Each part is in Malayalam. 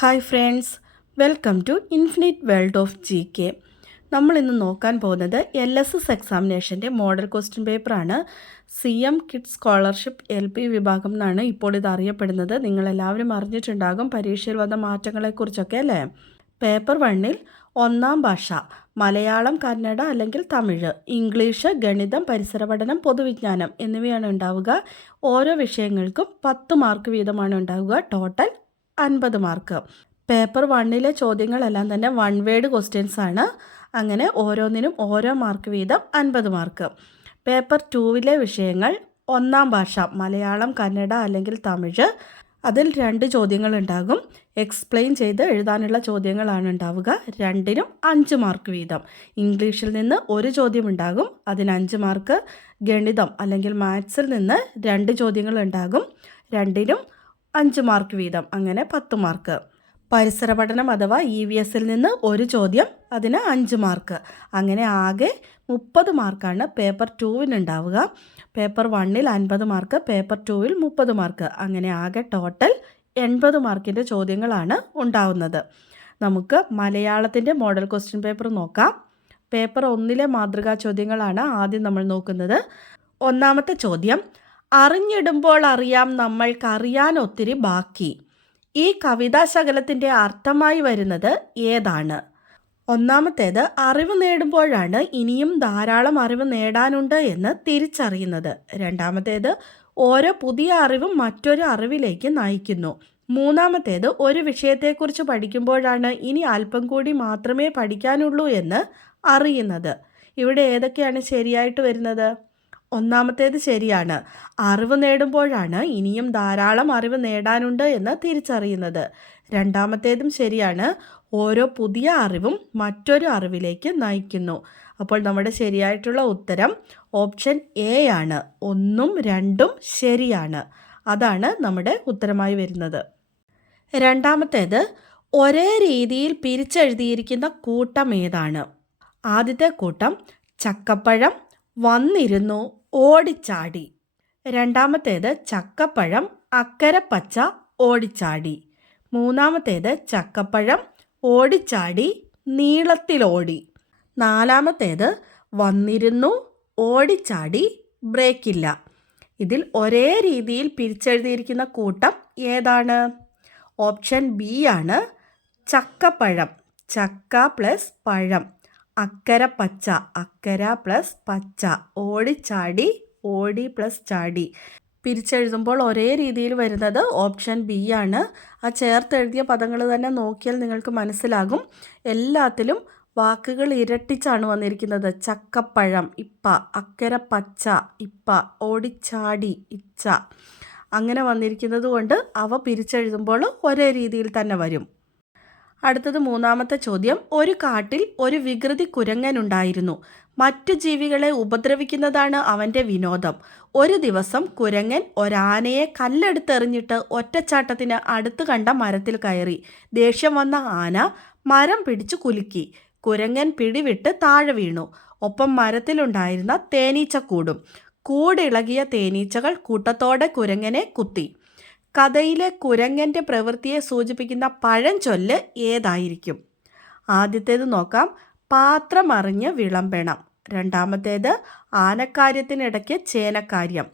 Hi friends, welcome to infinite world of GK. നമ്മളിന്ന് നോക്കാൻ പോകുന്നത് LSS എക്സാമിനേഷൻ്റെ മോഡൽ ക്വസ്റ്റ്യൻ പേപ്പറാണ്. CM കിഡ്സ് സ്കോളർഷിപ്പ് LP വിഭാഗം എന്നാണ് ഇപ്പോൾ ഇത് അറിയപ്പെടുന്നത്. നിങ്ങളെല്ലാവരും അറിഞ്ഞിട്ടുണ്ടാകും പരീക്ഷയിൽ വന്ന മാറ്റങ്ങളെക്കുറിച്ചൊക്കെ അല്ലേ. പേപ്പർ 1-ൽ ഒന്നാം ഭാഷ മലയാളം, കന്നഡ അല്ലെങ്കിൽ തമിഴ്, ഇംഗ്ലീഷ്, ഗണിതം, പരിസര പഠനം, പൊതുവിജ്ഞാനം എന്നിവയാണ് ഉണ്ടാവുക. ഓരോ വിഷയങ്ങൾക്കും 10 മാർക്ക് വീതമാണ് ഉണ്ടാവുക. Total 50 mark. പേപ്പർ 1-ലെ ചോദ്യങ്ങളെല്ലാം തന്നെ വൺ വേഡ് ക്വസ്റ്റ്യൻസ് ആണ്. അങ്ങനെ ഓരോന്നിനും ഓരോ മാർക്ക് വീതം 50 മാർക്ക്. പേപ്പർ 2-ലെ വിഷയങ്ങൾ ഒന്നാം ഭാഷ മലയാളം, കന്നഡ അല്ലെങ്കിൽ തമിഴ്. അതിൽ 2 ചോദ്യങ്ങൾ ഉണ്ടാകും. എക്സ്പ്ലെയിൻ ചെയ്ത് എഴുതാനുള്ള ചോദ്യങ്ങളാണ് ഉണ്ടാവുക. രണ്ടിനും 5 മാർക്ക് വീതം. ഇംഗ്ലീഷിൽ നിന്ന് ഒരു ചോദ്യം ഉണ്ടാകും, അതിന് 5 മാർക്ക്. ഗണിതം അല്ലെങ്കിൽ മാത്സിൽ നിന്ന് 2 ചോദ്യങ്ങൾ ഉണ്ടാകും, രണ്ടിനും 5 മാർക്ക് വീതം, അങ്ങനെ 10 മാർക്ക്. പരിസര പഠനം അഥവാ EVSൽ നിന്ന് ഒരു ചോദ്യം, അതിന് 5 മാർക്ക്. അങ്ങനെ ആകെ 30 മാർക്കാണ് പേപ്പർ 2-ന് ഉണ്ടാവുക. പേപ്പർ 1-ൽ 50 മാർക്ക്, പേപ്പർ 2-ൽ 30 മാർക്ക്. അങ്ങനെ ആകെ ടോട്ടൽ 80 മാർക്കിൻ്റെ ചോദ്യങ്ങളാണ് ഉണ്ടാവുന്നത്. നമുക്ക് മലയാളത്തിൻ്റെ മോഡൽ ക്വസ്റ്റ്യൻ പേപ്പർ നോക്കാം. പേപ്പർ 1-ലെ മാതൃകാ ചോദ്യങ്ങളാണ് ആദ്യം നമ്മൾ നോക്കുന്നത്. ഒന്നാമത്തെ ചോദ്യം, അറിഞ്ഞിടുമ്പോൾ അറിയാം നമ്മൾക്കറിയാൻ ഒത്തിരി ബാക്കി. ഈ കവിതാശകലത്തിൻ്റെ അർത്ഥമായി വരുന്നത് ഏതാണ്? ഒന്നാമത്തേത്, അറിവ് നേടുമ്പോഴാണ് ഇനിയും ധാരാളം അറിവ് നേടാനുണ്ട് എന്ന് തിരിച്ചറിയുന്നത്. രണ്ടാമത്തേത്, ഓരോ പുതിയ അറിവും മറ്റൊരു അറിവിലേക്ക് നയിക്കുന്നു. മൂന്നാമത്തേത്, ഒരു വിഷയത്തെക്കുറിച്ച് പഠിക്കുമ്പോഴാണ് ഇനി അല്പം കൂടി മാത്രമേ പഠിക്കാനുള്ളൂ എന്ന് അറിയുന്നത്. ഇവിടെ ഏതൊക്കെയാണ് ശരിയായിട്ട് വരുന്നത്? ഒന്നാമത്തേത് ശരിയാണ്. അറിവ് നേടുമ്പോഴാണ് ഇനിയും ധാരാളം അറിവ് നേടാനുണ്ട് എന്ന് തിരിച്ചറിയുന്നത്. രണ്ടാമത്തേതും ശരിയാണ്. ഓരോ പുതിയ അറിവും മറ്റൊരു അറിവിലേക്ക് നയിക്കുന്നു. അപ്പോൾ നമ്മുടെ ശരിയായിട്ടുള്ള ഉത്തരം ഓപ്ഷൻ A ആണ്. 1ഉം 2ഉം ശരിയാണ്. അതാണ് നമ്മുടെ ഉത്തരമായി വരുന്നത്. രണ്ടാമത്തേത്, ഒരേ രീതിയിൽ പിരിച്ചെഴുതിയിരിക്കുന്ന കൂട്ടം ഏതാണ്? ആദ്യത്തെ കൂട്ടം ചക്കപ്പഴം, വന്നിരുന്നു, ഓടിച്ചാടി. രണ്ടാമത്തേത് ചക്കപ്പഴം, അക്കരപ്പച്ച, ഓടിച്ചാടി. മൂന്നാമത്തേത് ചക്കപ്പഴം, ഓടിച്ചാടി, നീളത്തിലോടി. നാലാമത്തേത് വന്നിരുന്നു, ഓടിച്ചാടി, ബ്രേക്കില്ല. ഇതിൽ ഒരേ രീതിയിൽ പിരിച്ചെഴുതിയിരിക്കുന്ന കൂട്ടം ഏതാണ്? ഓപ്ഷൻ B ആണ്. ചക്കപ്പഴം, ചക്ക പ്ലസ് പഴം, അക്കരപ്പച്ച, അക്കര പ്ലസ് പച്ച, ഓടിച്ചാടി, ഓടി പ്ലസ് ചാടി. പിരിച്ചെഴുതുമ്പോൾ ഒരേ രീതിയിൽ വരുന്നത് ഓപ്ഷൻ B ആണ്. ആ ചേർത്തെഴുതിയ പദങ്ങൾ തന്നെ നോക്കിയാൽ നിങ്ങൾക്ക് മനസ്സിലാകും. എല്ലാത്തിലും വാക്കുകൾ ഇരട്ടിച്ചാണ് വന്നിരിക്കുന്നത്. ചക്കപ്പഴം ഇപ്പ, അക്കരപ്പച്ച ഇപ്പ, ഓടിച്ചാടി ഇച്ച, അങ്ങനെ വന്നിരിക്കുന്നത് കൊണ്ട് അവ പിരിച്ചെഴുതുമ്പോൾ ഒരേ രീതിയിൽ തന്നെ വരും. അടുത്തത് മൂന്നാമത്തെ ചോദ്യം, ഒരു കാട്ടിൽ ഒരു വികൃതി കുരങ്ങനുണ്ടായിരുന്നു. മറ്റു ജീവികളെ ഉപദ്രവിക്കുന്നതാണ് അവൻ്റെ വിനോദം. ഒരു ദിവസം കുരങ്ങൻ ഒരാനയെ കല്ലെടുത്തെറിഞ്ഞിട്ട് ഒറ്റച്ചാട്ടത്തിന് അടുത്ത് കണ്ട മരത്തിൽ കയറി. ദേഷ്യം വന്ന ആന മരം പിടിച്ചു കുലുക്കി. കുരങ്ങൻ പിടിവിട്ട് താഴെ വീണു. ഒപ്പം മരത്തിലുണ്ടായിരുന്ന തേനീച്ചക്കൂടും. കൂടിളകിയ തേനീച്ചകൾ കൂട്ടത്തോടെ കുരങ്ങനെ കുത്തി. കഥയിലെ കുരങ്ങൻ്റെ പ്രവൃത്തിയെ സൂചിപ്പിക്കുന്ന പഴഞ്ചൊല്ല് ഏതായിരിക്കും? ആദ്യത്തേത് നോക്കാം, പാത്രമറിഞ്ഞ് വിളമ്പണം. രണ്ടാമത്തേത്, ആനക്കാര്യത്തിനിടയ്ക്ക് ചേനക്കാര്യം.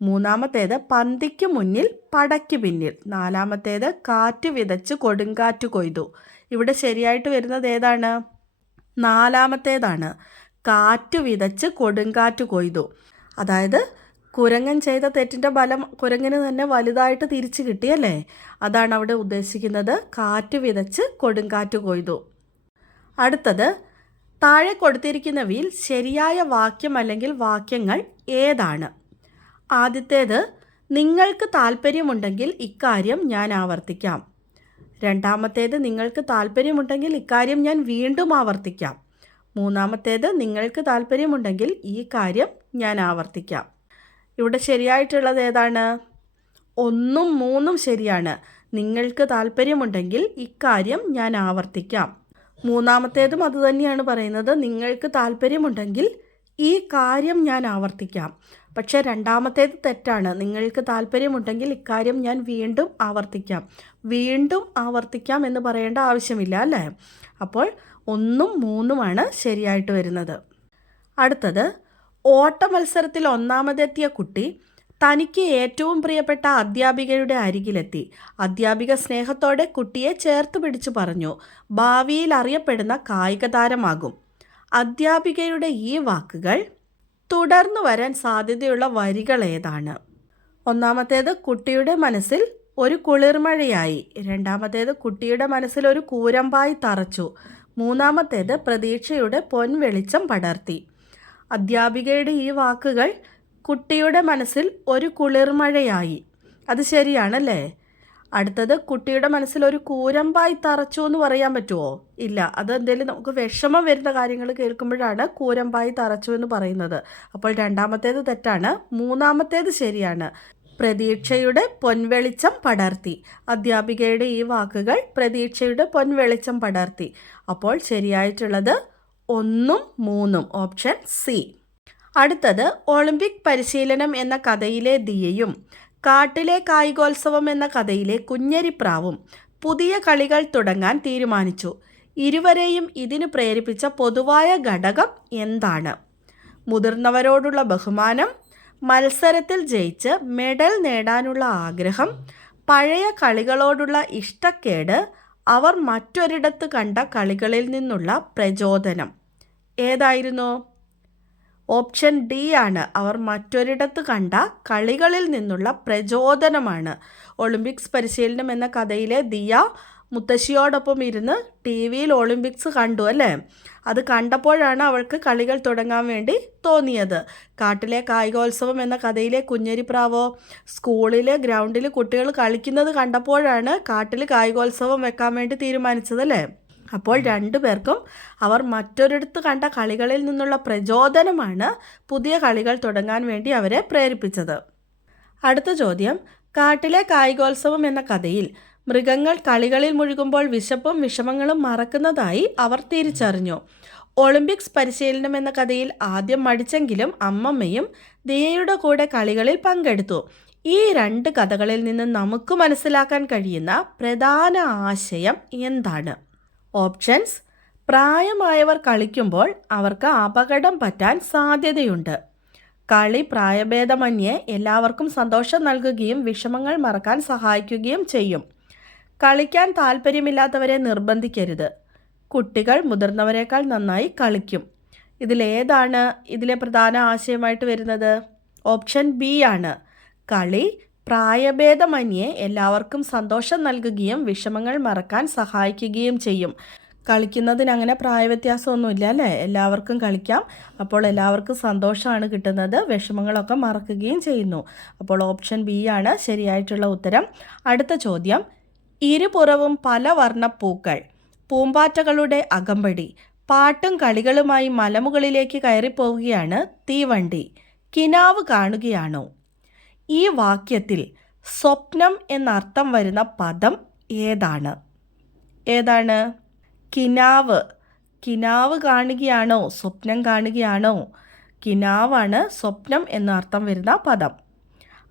മൂന്നാമത്തേത്, പന്തിക്ക് മുന്നിൽ പടയ്ക്ക് പിന്നിൽ. നാലാമത്തേത്, കാറ്റ് വിതച്ച് കൊടുങ്കാറ്റ് കൊയ്തു. ഇവിടെ ശരിയായിട്ട് വരുന്നത് ഏതാണ്? നാലാമത്തേതാണ്. കാറ്റ് വിതച്ച് കൊടുങ്കാറ്റ് കൊയ്തു. അതായത് കുരങ്ങൻ ചെയ്ത തെറ്റിൻ്റെ ഫലം കുരങ്ങന് തന്നെ വലുതായിട്ട് തിരിച്ചു കിട്ടിയല്ലേ? അതാണ് അവിടെ ഉദ്ദേശിക്കുന്നത്. കാറ്റ് വിതച്ച് കൊടുങ്കാറ്റ് കൊയ്തു. അടുത്തത്, താഴെ കൊടുത്തിരിക്കുന്നവയിൽ ശരിയായ വാക്യം അല്ലെങ്കിൽ വാക്യങ്ങൾ ഏതാണ്? ആദ്യത്തേത്, നിങ്ങൾക്ക് താല്പര്യമുണ്ടെങ്കിൽ ഇക്കാര്യം ഞാൻ ആവർത്തിക്കാം. രണ്ടാമത്തേത്, നിങ്ങൾക്ക് താല്പര്യമുണ്ടെങ്കിൽ ഇക്കാര്യം ഞാൻ വീണ്ടും ആവർത്തിക്കാം. മൂന്നാമത്തേത്, നിങ്ങൾക്ക് താല്പര്യമുണ്ടെങ്കിൽ ഈ കാര്യം ഞാൻ ആവർത്തിക്കാം. ഇവിടെ ശരിയായിട്ടുള്ളത് ഏതാണ്? 1ഉം 3ഉം ശരിയാണ്. നിങ്ങൾക്ക് താല്പര്യമുണ്ടെങ്കിൽ ഇക്കാര്യം ഞാൻ ആവർത്തിക്കാം. മൂന്നാമത്തേതും അതുതന്നെയാണ് പറയുന്നത്. നിങ്ങൾക്ക് താല്പര്യമുണ്ടെങ്കിൽ ഈ കാര്യം ഞാൻ ആവർത്തിക്കാം. പക്ഷേ രണ്ടാമത്തേത് തെറ്റാണ്. നിങ്ങൾക്ക് താല്പര്യമുണ്ടെങ്കിൽ ഇക്കാര്യം ഞാൻ വീണ്ടും ആവർത്തിക്കാം എന്ന് പറയേണ്ട ആവശ്യമില്ല അല്ലേ? അപ്പോൾ 1ഉം 3ഉമാണ് ശരിയായിട്ട് വരുന്നത്. അടുത്തത്, ഓട്ട മത്സരത്തിൽ ഒന്നാമതെത്തിയ കുട്ടി തനിക്ക് ഏറ്റവും പ്രിയപ്പെട്ട അധ്യാപികയുടെ അരികിലെത്തി. അധ്യാപിക സ്നേഹത്തോടെ കുട്ടിയെ ചേർത്ത് പിടിച്ചു പറഞ്ഞു, ഭാവിയിൽ അറിയപ്പെടുന്ന കായിക താരമാകും. അധ്യാപികയുടെ ഈ വാക്കുകൾ തുടർന്നു വരാൻ സാധ്യതയുള്ള വരികൾ ഏതാണ്? ഒന്നാമത്തേത് കുട്ടിയുടെ മനസ്സിൽ ഒരു കുളിർമഴയായി. രണ്ടാമത്തേത് കുട്ടിയുടെ മനസ്സിൽ ഒരു കൂരമ്പായി തറച്ചു. മൂന്നാമത്തേത് പ്രതീക്ഷയുടെ പൊൻവെളിച്ചം പടർത്തി. അധ്യാപികയുടെ ഈ വാക്കുകൾ കുട്ടിയുടെ മനസ്സിൽ ഒരു കുളിർമഴയായി. അത് ശരിയാണല്ലേ? അടുത്തത്, കുട്ടിയുടെ മനസ്സിൽ ഒരു കൂരമ്പായി തറച്ചു എന്ന് പറയാൻ പറ്റുമോ? ഇല്ല. അത് എന്തെങ്കിലും നമുക്ക് വിഷമം വരുന്ന കാര്യങ്ങൾ കേൾക്കുമ്പോഴാണ് കൂരമ്പായി തറച്ചു എന്ന് പറയുന്നത്. അപ്പോൾ രണ്ടാമത്തേത് തെറ്റാണ്. മൂന്നാമത്തേത് ശരിയാണ്. പ്രതീക്ഷയുടെ പൊൻവെളിച്ചം പടർത്തി. അധ്യാപികയുടെ ഈ വാക്കുകൾ പ്രതീക്ഷയുടെ പൊൻവെളിച്ചം പടർത്തി. അപ്പോൾ ശരിയായിട്ടുള്ളത് 1ഉം 3ഉം, ഓപ്ഷൻ സി. അടുത്തത്, ഒളിമ്പിക് പരിശീലനം എന്ന കഥയിലെ ദിയയും കാട്ടിലെ കായികോത്സവം എന്ന കഥയിലെ കുഞ്ഞരിപ്രാവും പുതിയ കളികൾ തുടങ്ങാൻ തീരുമാനിച്ചു. ഇരുവരെയും ഇതിന് പ്രേരിപ്പിച്ച പൊതുവായ ഘടകം എന്താണ്? മുതിർന്നവരോടുള്ള ബഹുമാനം, മത്സരത്തിൽ ജയിച്ച് മെഡൽ നേടാനുള്ള ആഗ്രഹം, പഴയ കളികളോടുള്ള ഇഷ്ടക്കേട്, അവർ മറ്റൊരിടത്ത് കണ്ട കളികളിൽ നിന്നുള്ള പ്രചോദനം. ഏതായിരുന്നു? ഓപ്ഷൻ ഡി ആണ്. അവർ മറ്റൊരിടത്ത് കണ്ട കളികളിൽ നിന്നുള്ള പ്രചോദനമാണ്. ഒളിമ്പിക്സ് പരിശീലനം എന്ന കഥയിലെ ദിയ മുത്തശ്ശിയോടൊപ്പം ഇരുന്ന് ടി വിയിൽ ഒളിമ്പിക്സ് കണ്ടു അല്ലേ? അത് കണ്ടപ്പോഴാണ് അവൾക്ക് കളികൾ തുടങ്ങാൻ വേണ്ടി തോന്നിയത്. കാട്ടിലെ കായികോത്സവം എന്ന കഥയിലെ കുഞ്ഞരിപ്രാവോ സ്കൂളിലെ ഗ്രൗണ്ടിൽ കുട്ടികൾ കളിക്കുന്നത് കണ്ടപ്പോഴാണ് കാട്ടിൽ കായികോത്സവം വെക്കാൻ വേണ്ടി തീരുമാനിച്ചത് അല്ലേ? അപ്പോൾ രണ്ടുപേർക്കും അവർ മറ്റൊരിടത്ത് കണ്ട കളികളിൽ നിന്നുള്ള പ്രചോദനമാണ് പുതിയ കളികൾ തുടങ്ങാൻ വേണ്ടി അവരെ പ്രേരിപ്പിച്ചത്. അടുത്ത ചോദ്യം, കാട്ടിലെ കായികോത്സവം എന്ന കഥയിൽ മൃഗങ്ങൾ കളികളിൽ മുഴുകുമ്പോൾ വിശപ്പും വിഷമങ്ങളും മറക്കുന്നതായി അവർ തിരിച്ചറിഞ്ഞു. ഒളിമ്പിക്സ് പരിശീലനം എന്ന കഥയിൽ ആദ്യം മടിച്ചെങ്കിലും അമ്മമ്മയും ദിയയുടെ കൂടെ കളികളിൽ പങ്കെടുത്തു. ഈ രണ്ട് കഥകളിൽ നിന്ന് നമുക്ക് മനസ്സിലാക്കാൻ കഴിയുന്ന പ്രധാന ആശയം എന്താണ്? ഓപ്ഷൻസ്: പ്രായമായവർ കളിക്കുമ്പോൾ അവർക്ക് അപകടം പറ്റാൻ സാധ്യതയുണ്ട്. കളി പ്രായഭേദമന്യേ എല്ലാവർക്കും സന്തോഷം നൽകുകയും വിഷമങ്ങൾ മറക്കാൻ സഹായിക്കുകയും ചെയ്യും. കളിക്കാൻ താല്പര്യമില്ലാത്തവരെ നിർബന്ധിക്കരുത്. കുട്ടികൾ മുതിർന്നവരെക്കാൾ നന്നായി കളിക്കും. ഇതിലേതാണ് ഇതിലെ പ്രധാന ആശയമായിട്ട് വരുന്നത്? ഓപ്ഷൻ ബി ആണ്. കളി പ്രായഭേദമന്യേ എല്ലാവർക്കും സന്തോഷം നൽകുകയും വിഷമങ്ങൾ മറക്കാൻ സഹായിക്കുകയും ചെയ്യും. കളിക്കുന്നതിന് അങ്ങനെ പ്രായവ്യത്യാസമൊന്നുമില്ല അല്ലേ? എല്ലാവർക്കും കളിക്കാം. അപ്പോൾ എല്ലാവർക്കും സന്തോഷമാണ് കിട്ടുന്നത്, വിഷമങ്ങളൊക്കെ മറക്കുകയും ചെയ്യുന്നു. അപ്പോൾ ഓപ്ഷൻ ബി ആണ് ശരിയായിട്ടുള്ള ഉത്തരം. അടുത്ത ചോദ്യം, ഇരുപുറവും പല വർണ്ണപ്പൂക്കൾ, പൂമ്പാറ്റകളുടെ അകമ്പടി, പാട്ടും കളികളുമായി മലമുകളിലേക്ക് കയറിപ്പോവുകയാണ് തീവണ്ടി. കിനാവ് കാണുകയാണോ? ഈ വാക്യത്തിൽ സ്വപ്നം എന്നർത്ഥം വരുന്ന പദം ഏതാണ്? കിനാവ് കാണുകയാണോ? സ്വപ്നം കാണുകയാണോ? കിനാവാണ് സ്വപ്നം എന്നർത്ഥം വരുന്ന പദം.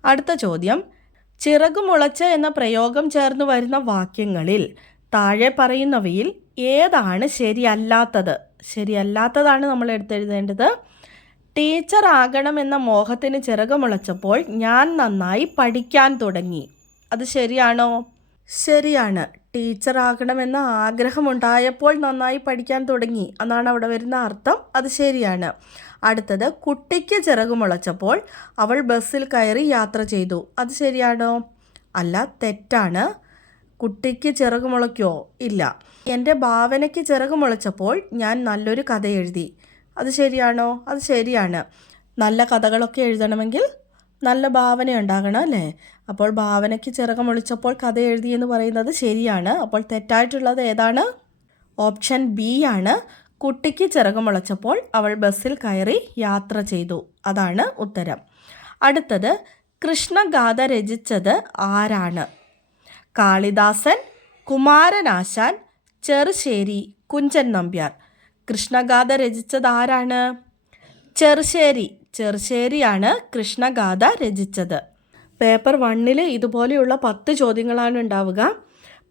അടുത്ത ചോദ്യം, ചിറകുമുളച്ച് എന്ന പ്രയോഗം ചേർന്ന് വരുന്ന വാക്യങ്ങളിൽ താഴെ പറയുന്നവയിൽ ഏതാണ് ശരിയല്ലാത്തതാണ് നമ്മൾ എടുത്തെഴുതേണ്ടത്. ടീച്ചർ ആകണമെന്ന മോഹത്തിന് ചിറകുമുളച്ചപ്പോൾ ഞാൻ നന്നായി പഠിക്കാൻ തുടങ്ങി. അത് ശരിയാണോ? ശരിയാണ്. ടീച്ചർ ആകണമെന്ന ആഗ്രഹമുണ്ടായപ്പോൾ നന്നായി പഠിക്കാൻ തുടങ്ങി എന്നാണ് അവിടെ വരുന്ന അർത്ഥം. അത് ശരിയാണ്. അടുത്തത്, കുട്ടിക്ക് ചിറകുമുളച്ചപ്പോൾ അവൾ ബസ്സിൽ കയറി യാത്ര ചെയ്തു. അത് ശരിയാണോ? അല്ല, തെറ്റാണ്. കുട്ടിക്ക് ചിറകുമുളയ്ക്കോ? ഇല്ല. എൻ്റെ ഭാവനയ്ക്ക് ചിറകുമുളച്ചപ്പോൾ ഞാൻ നല്ലൊരു കഥ എഴുതി. അത് ശരിയാണോ? അത് ശരിയാണ്. നല്ല കഥകളൊക്കെ എഴുതണമെങ്കിൽ നല്ല ഭാവന ഉണ്ടാകണം അല്ലേ? അപ്പോൾ ഭാവനയ്ക്ക് ചിറകുമുളച്ചപ്പോൾ കഥ എഴുതി എന്ന് പറയുന്നത് ശരിയാണ്. അപ്പോൾ തെറ്റായിട്ടുള്ളത് ഏതാണ്? ഓപ്ഷൻ ബി ആണ്. കുട്ടിക്ക് ചിറകുമുളച്ചപ്പോൾ അവൾ ബസ്സിൽ കയറി യാത്ര ചെയ്തു. അതാണ് ഉത്തരം. അടുത്തത്, കൃഷ്ണഗാഥ രചിച്ചത് ആരാണ്? കാളിദാസൻ, കുമാരനാശാൻ, ചെറുശ്ശേരി, കുഞ്ചൻ നമ്പ്യാർ. കൃഷ്ണഗാഥ രചിച്ചത് ആരാണ്? ചെറുശ്ശേരിയാണ് കൃഷ്ണഗാഥ രചിച്ചത്. പേപ്പർ 1 ഇതുപോലെയുള്ള 10 ചോദ്യങ്ങളാണ് ഉണ്ടാവുക.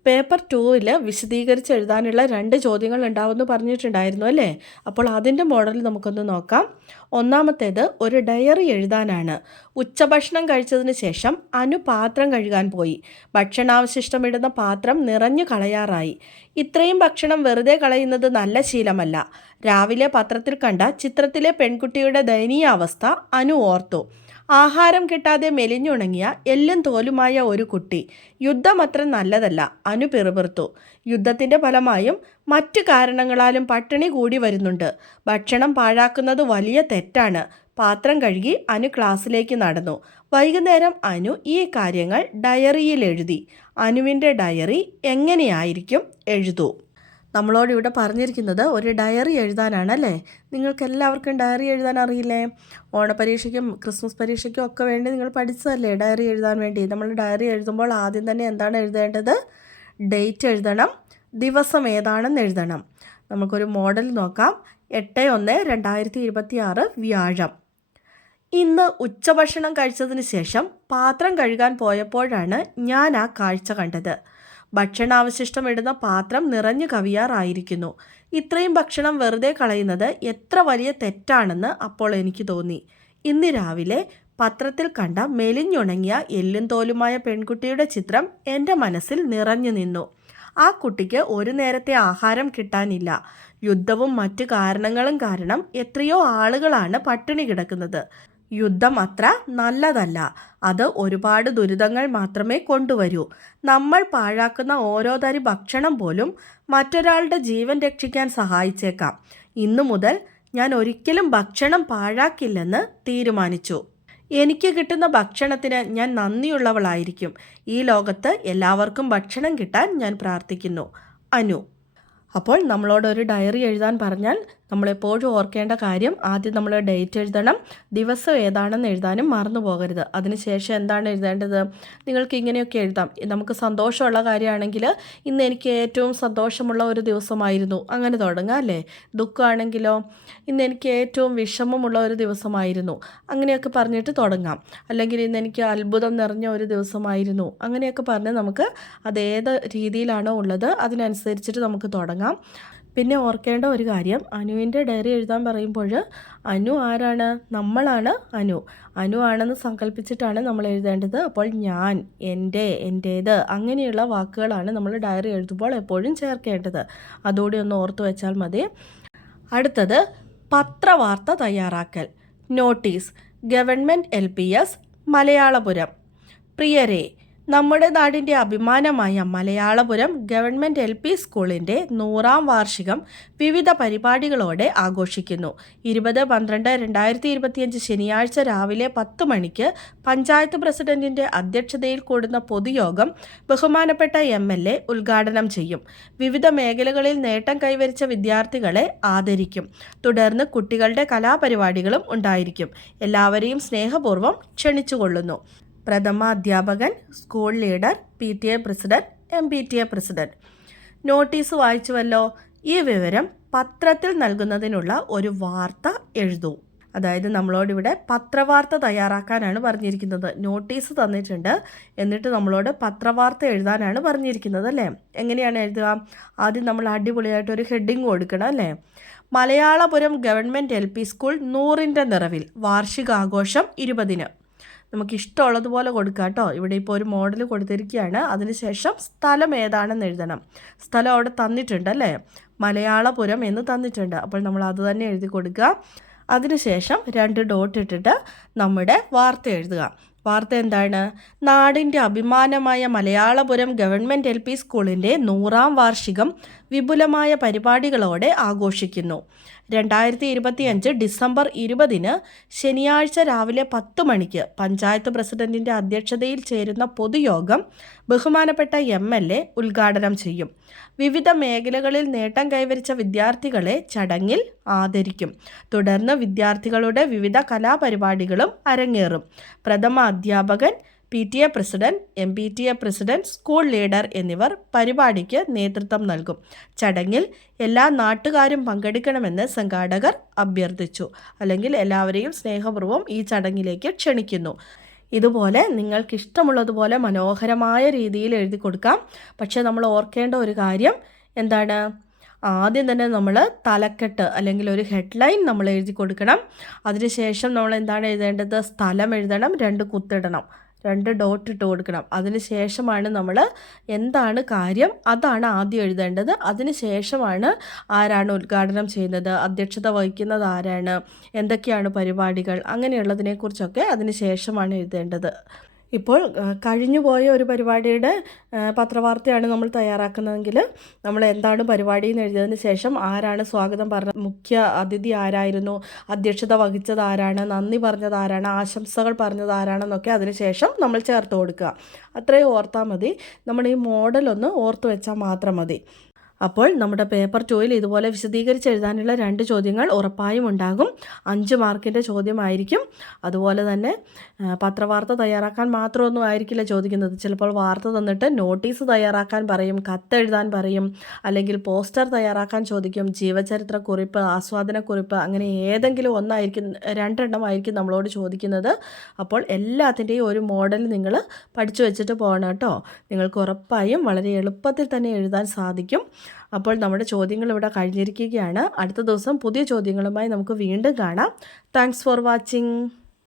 പേപ്പർ 2 വിശദീകരിച്ച് എഴുതാനുള്ള 2 ചോദ്യങ്ങൾ ഉണ്ടാവുമെന്ന് പറഞ്ഞിട്ടുണ്ടായിരുന്നു അല്ലേ? അപ്പോൾ അതിൻ്റെ മോഡൽ നമുക്കൊന്ന് നോക്കാം. ഒന്നാമത്തേത് ഒരു ഡയറി എഴുതാനാണ്. ഉച്ചഭക്ഷണം കഴിച്ചതിന് ശേഷം അനു പാത്രം കഴുകാൻ പോയി. ഭക്ഷണാവശിഷ്ടമിടുന്ന പാത്രം നിറഞ്ഞു കളയാറായി. ഇത്രയും ഭക്ഷണം വെറുതെ കളയുന്നത് നല്ല ശീലമല്ല. രാവിലെ പത്രത്തിൽ കണ്ട ചിത്രത്തിലെ പെൺകുട്ടിയുടെ ദയനീയാവസ്ഥ അനു ഓർത്തു. ആഹാരം കിട്ടാതെ മെലിഞ്ഞുണങ്ങിയ എല്ലും തോലുമായ ഒരു കുട്ടി. യുദ്ധം അത്ര നല്ലതല്ല, അനു പിറുപിറുത്തു. യുദ്ധത്തിൻ്റെ ഫലമായും മറ്റു കാരണങ്ങളാലും പട്ടിണി കൂടി വരുന്നുണ്ട്. ഭക്ഷണം പാഴാക്കുന്നത് വലിയ തെറ്റാണ്. പാത്രം കഴുകി അനു ക്ലാസ്സിലേക്ക് നടന്നു. വൈകുന്നേരം അനു ഈ കാര്യങ്ങൾ ഡയറിയിൽ എഴുതി. അനുവിൻ്റെ ഡയറി എങ്ങനെയായിരിക്കും എഴുതൂ? നമ്മളോട് ഇവിടെ പറഞ്ഞിരിക്കുന്നത് ഒരു ഡയറി എഴുതാനാണല്ലേ. നിങ്ങൾക്ക് എല്ലാവർക്കും ഡയറി എഴുതാൻ അറിയില്ലേ? ഓണപരീക്ഷയ്ക്കും ക്രിസ്മസ് പരീക്ഷയ്ക്കും ഒക്കെ വേണ്ടി നിങ്ങൾ പഠിച്ചതല്ലേ ഡയറി എഴുതാൻ വേണ്ടി. നമ്മൾ ഡയറി എഴുതുമ്പോൾ ആദ്യം തന്നെ എന്താണ് എഴുതേണ്ടത്? ഡേറ്റ് എഴുതണം, ദിവസം ഏതാണെന്ന് എഴുതണം. നമുക്കൊരു മോഡൽ നോക്കാം. 8/1/2026 വ്യാഴം. ഇന്ന് ഉച്ചഭക്ഷണം കഴിച്ചതിന് ശേഷം പാത്രം കഴുകാൻ പോയപ്പോഴാണ് ഞാൻ ആ കാഴ്ച കണ്ടത്. ഭക്ഷണാവശിഷ്ടം ഇടുന്ന പാത്രം നിറഞ്ഞു കവിയാറായിരിക്കുന്നു. ഇത്രയും ഭക്ഷണം വെറുതെ കളയുന്നത് എത്ര വലിയ തെറ്റാണെന്ന് അപ്പോൾ എനിക്ക് തോന്നി. ഇന്ന് രാവിലെ പത്രത്തിൽ കണ്ട മെലിഞ്ഞുണങ്ങിയ എല്ലും തോലുമായ പെൺകുട്ടിയുടെ ചിത്രം എൻ്റെ മനസ്സിൽ നിറഞ്ഞു നിന്നു. ആ കുട്ടിക്ക് ഒരു നേരത്തെ ആഹാരം കിട്ടാനില്ല. യുദ്ധവും മറ്റു കാരണങ്ങളും കാരണം എത്രയോ ആളുകളാണ് പട്ടിണി കിടക്കുന്നത്. യുദ്ധം അത്ര നല്ലതല്ല. അത് ഒരുപാട് ദുരിതങ്ങൾ മാത്രമേ കൊണ്ടുവരൂ. നമ്മൾ പാഴാക്കുന്ന ഓരോ തരി ഭക്ഷണം പോലും മറ്റൊരാളുടെ ജീവൻ രക്ഷിക്കാൻ സഹായിച്ചേക്കാം. ഇന്നു മുതൽ ഞാൻ ഒരിക്കലും ഭക്ഷണം പാഴാക്കില്ലെന്ന് തീരുമാനിച്ചു. എനിക്ക് കിട്ടുന്ന ഭക്ഷണത്തിന് ഞാൻ നന്ദിയുള്ളവളായിരിക്കും. ഈ ലോകത്ത് എല്ലാവർക്കും ഭക്ഷണം കിട്ടാൻ ഞാൻ പ്രാർത്ഥിക്കുന്നു. അനു. അപ്പോൾ നമ്മളോട് ഒരു ഡയറി എഴുതാൻ പറഞ്ഞാൽ നമ്മളെപ്പോഴും ഓർക്കേണ്ട കാര്യം ആദ്യം നമ്മൾ ഡേറ്റ് എഴുതണം, ദിവസം ഏതാണെന്ന് എഴുതാനും മറന്നു പോകരുത്. അതിനുശേഷം എന്താണ് എഴുതേണ്ടത്? നിങ്ങൾക്ക് ഇങ്ങനെയൊക്കെ എഴുതാം. നമുക്ക് സന്തോഷമുള്ള കാര്യമാണെങ്കിൽ ഇന്ന് എനിക്ക് ഏറ്റവും സന്തോഷമുള്ള ഒരു ദിവസമായിരുന്നു, അങ്ങനെ തുടങ്ങാം അല്ലേ? ദുഃഖമാണെങ്കിലോ ഇന്ന് എനിക്ക് ഏറ്റവും വിഷമമുള്ള ഒരു ദിവസമായിരുന്നു, അങ്ങനെയൊക്കെ പറഞ്ഞിട്ട് തുടങ്ങാം. അല്ലെങ്കിൽ ഇന്ന് എനിക്ക് അത്ഭുതം നിറഞ്ഞ ഒരു ദിവസമായിരുന്നു, അങ്ങനെയൊക്കെ പറഞ്ഞ് നമുക്ക് അതേത് രീതിയിലാണോ ഉള്ളത് അതിനനുസരിച്ചിട്ട് നമുക്ക് തുടങ്ങാം. പിന്നെ ഓർക്കേണ്ട ഒരു കാര്യം, അനുവിൻ്റെ ഡയറി എഴുതാൻ പറയുമ്പോൾ അനു ആരാണ്? നമ്മളാണ് അനു. അനു ആണെന്ന് സങ്കല്പിച്ചിട്ടാണ് നമ്മൾ എഴുതേണ്ടത്. അപ്പോൾ ഞാൻ, എൻ്റെ, എൻ്റേത് അങ്ങനെയുള്ള വാക്കുകളാണ് നമ്മൾ ഡയറി എഴുതുമ്പോൾ എപ്പോഴും ചേർക്കേണ്ടത്. അതുകൂടി ഒന്ന് ഓർത്തു വെച്ചാൽ മതി. അടുത്തത് പത്രവാർത്ത തയ്യാറാക്കൽ. നോട്ടീസ്. Government LPS മലയാളപുരം. പ്രിയരെ, നമ്മുടെ നാടിൻ്റെ അഭിമാനമായ മലയാളപുരം ഗവൺമെൻറ് LP സ്കൂളിൻ്റെ 100ാം വാർഷികം വിവിധ പരിപാടികളോടെ ആഘോഷിക്കുന്നു. 20/12/2025 ശനിയാഴ്ച രാവിലെ 10 മണിക്ക് പഞ്ചായത്ത് പ്രസിഡന്റിൻ്റെ അധ്യക്ഷതയിൽ കൂടുന്ന പൊതുയോഗം ബഹുമാനപ്പെട്ട MLA ഉദ്ഘാടനം ചെയ്യും. വിവിധ മേഖലകളിൽ നേട്ടം കൈവരിച്ച വിദ്യാർത്ഥികളെ ആദരിക്കും. തുടർന്ന് കുട്ടികളുടെ കലാപരിപാടികളും ഉണ്ടായിരിക്കും. എല്ലാവരെയും സ്നേഹപൂർവ്വം ക്ഷണിച്ചുകൊള്ളുന്നു. പ്രഥമ അധ്യാപകൻ, school leader, PTA president, MPTA president. Notice വായിച്ചുവല്ലോ. ഈ വിവരം പത്രത്തിൽ നൽകുന്നതിനുള്ള ഒരു വാർത്ത എഴുതൂ. അതായത് നമ്മളോടിവിടെ പത്രവാർത്ത തയ്യാറാക്കാനാണ് പറഞ്ഞിരിക്കുന്നത്. നോട്ടീസ് തന്നിട്ടുണ്ട്, എന്നിട്ട് നമ്മളോട് പത്രവാർത്ത എഴുതാനാണ് പറഞ്ഞിരിക്കുന്നത് അല്ലേ? എങ്ങനെയാണ് എഴുതുക? ആദ്യം നമ്മൾ അടിപൊളിയായിട്ടൊരു ഹെഡിങ് കൊടുക്കണം അല്ലേ? മലയാളപുരം ഗവൺമെൻറ് LP സ്കൂൾ 100ൻ്റെ നിറവിൽ വാർഷികാഘോഷം 20-ന്. നമുക്കിഷ്ടമുള്ളതുപോലെ കൊടുക്കാം കേട്ടോ. ഇവിടെ ഇപ്പോൾ ഒരു മോഡൽ കൊടുത്തിരിക്കുകയാണ്. അതിനുശേഷം സ്ഥലം ഏതാണെന്ന് എഴുതണം. സ്ഥലം അവിടെ തന്നിട്ടുണ്ട് അല്ലേ? മലയാളപുരം എന്ന് തന്നിട്ടുണ്ട്. അപ്പോൾ നമ്മൾ അത് തന്നെ എഴുതി കൊടുക്കുക. അതിനുശേഷം 2 ഡോട്ട് ഇട്ടിട്ട് നമ്മുടെ വാർത്ത എഴുതുക. വാർത്ത എന്താണ്? നാടിൻ്റെ അഭിമാനമായ മലയാളപുരം ഗവൺമെൻറ് LP സ്കൂളിൻ്റെ 100ാം വാർഷികം വിപുലമായ പരിപാടികളോടെ ആഘോഷിക്കുന്നു. 2025 ഡിസംബർ 20-ന് ശനിയാഴ്ച രാവിലെ 10 മണിക്ക് പഞ്ചായത്ത് പ്രസിഡന്റിൻ്റെ അധ്യക്ഷതയിൽ ചേരുന്ന പൊതുയോഗം ബഹുമാനപ്പെട്ട MLA ഉദ്ഘാടനം ചെയ്യും. വിവിധ മേഖലകളിൽ നേട്ടം കൈവരിച്ച വിദ്യാർത്ഥികളെ ചടങ്ങിൽ ആദരിക്കും. തുടർന്ന് വിദ്യാർത്ഥികളുടെ വിവിധ കലാപരിപാടികളും അരങ്ങേറും. പ്രഥമ അധ്യാപകൻ, PTA president, MPTA president, school leader എന്നിവർ പരിപാടിക്ക് നേതൃത്വം നൽകും. ചടങ്ങിൽ എല്ലാ നാട്ടുകാരും പങ്കെടുക്കണമെന്ന് സംഘാടകർ അഭ്യർത്ഥിച്ചു. അല്ലെങ്കിൽ എല്ലാവരെയും സ്നേഹപൂർവ്വം ഈ ചടങ്ങിലേക്ക് ക്ഷണിക്കുന്നു. ഇതുപോലെ നിങ്ങൾക്കിഷ്ടമുള്ളതുപോലെ മനോഹരമായ രീതിയിൽ എഴുതി കൊടുക്കാം. പക്ഷേ നമ്മൾ ഓർക്കേണ്ട ഒരു കാര്യം എന്താണ്? ആദ്യം തന്നെ നമ്മൾ തലക്കെട്ട് അല്ലെങ്കിൽ ഒരു ഹെഡ്ലൈൻ നമ്മൾ എഴുതി കൊടുക്കണം. അതിനുശേഷം നമ്മൾ എന്താണ് എഴുതേണ്ടത്? സ്ഥലം എഴുതണം, 2 കുത്തിടണം, 2 ഡോട്ട് ഇട്ട് കൊടുക്കണം. അതിനുശേഷമാണ് നമ്മൾ എന്താണ് കാര്യം അതാണ് ആദ്യം എഴുതേണ്ടത്. അതിനുശേഷമാണ് ആരാണ് ഉദ്ഘാടനം ചെയ്യുന്നത്, അധ്യക്ഷത വഹിക്കുന്നത് ആരാണ്, എന്തൊക്കെയാണ് പരിപാടികൾ, അങ്ങനെയുള്ളതിനെക്കുറിച്ചൊക്കെ അതിനുശേഷമാണ് എഴുതേണ്ടത്. ഇപ്പോൾ കഴിഞ്ഞുപോയ ഒരു പരിപാടിയുടെ പത്രവാർത്തയാണ് നമ്മൾ തയ്യാറാക്കുന്നതെങ്കിൽ നമ്മൾ എന്താണ് പരിപാടി എന്ന് എഴുതിയതിന് ശേഷം ആരാണ് സ്വാഗതം പറഞ്ഞത്, മുഖ്യ അതിഥി ആരായിരുന്നു, അധ്യക്ഷത വഹിച്ചത് ആരാണ്, നന്ദി പറഞ്ഞത് ആരാണ്, ആശംസകൾ പറഞ്ഞത് ആരാണെന്നൊക്കെ അതിന് ശേഷം നമ്മൾ ചേർത്ത് കൊടുക്കുക. അത്രയും ഓർത്താൽ മതി. നമ്മൾ ഈ മോഡലൊന്ന് ഓർത്ത് വെച്ചാൽ മാത്രം മതി. അപ്പോൾ നമ്മുടെ പേപ്പർ 2-ൽ ഇതുപോലെ വിശദീകരിച്ച് എഴുതാനുള്ള 2 ചോദ്യങ്ങൾ ഉറപ്പായും ഉണ്ടാകും. 5 മാർക്കിൻ്റെ ചോദ്യമായിരിക്കും. അതുപോലെ തന്നെ പത്രവാർത്ത തയ്യാറാക്കാൻ മാത്രമൊന്നും ആയിരിക്കില്ല ചോദിക്കുന്നത്. ചിലപ്പോൾ വാർത്ത തന്നിട്ട് നോട്ടീസ് തയ്യാറാക്കാൻ പറയും, കത്തെഴുതാൻ പറയും, അല്ലെങ്കിൽ പോസ്റ്റർ തയ്യാറാക്കാൻ ചോദിക്കും, ജീവചരിത്രക്കുറിപ്പ്, ആസ്വാദനക്കുറിപ്പ്, അങ്ങനെ ഏതെങ്കിലും ഒന്നായിരിക്കും, 2 എണ്ണമായിരിക്കും നമ്മളോട് ചോദിക്കുന്നത്. അപ്പോൾ എല്ലാത്തിൻ്റെയും ഒരു മോഡൽ നിങ്ങൾ പഠിച്ചു വെച്ചിട്ട് പോകണം കേട്ടോ. നിങ്ങൾക്ക് ഉറപ്പായും വളരെ എളുപ്പത്തിൽ തന്നെ എഴുതാൻ സാധിക്കും. അപ്പോൾ നമ്മുടെ ചോദ്യങ്ങൾ ഇവിടെ കഴിഞ്ഞിരിക്കുകയാണ്. അടുത്ത ദിവസം പുതിയ ചോദ്യങ്ങളുമായി നമുക്ക് വീണ്ടും കാണാം. Thanks for watching.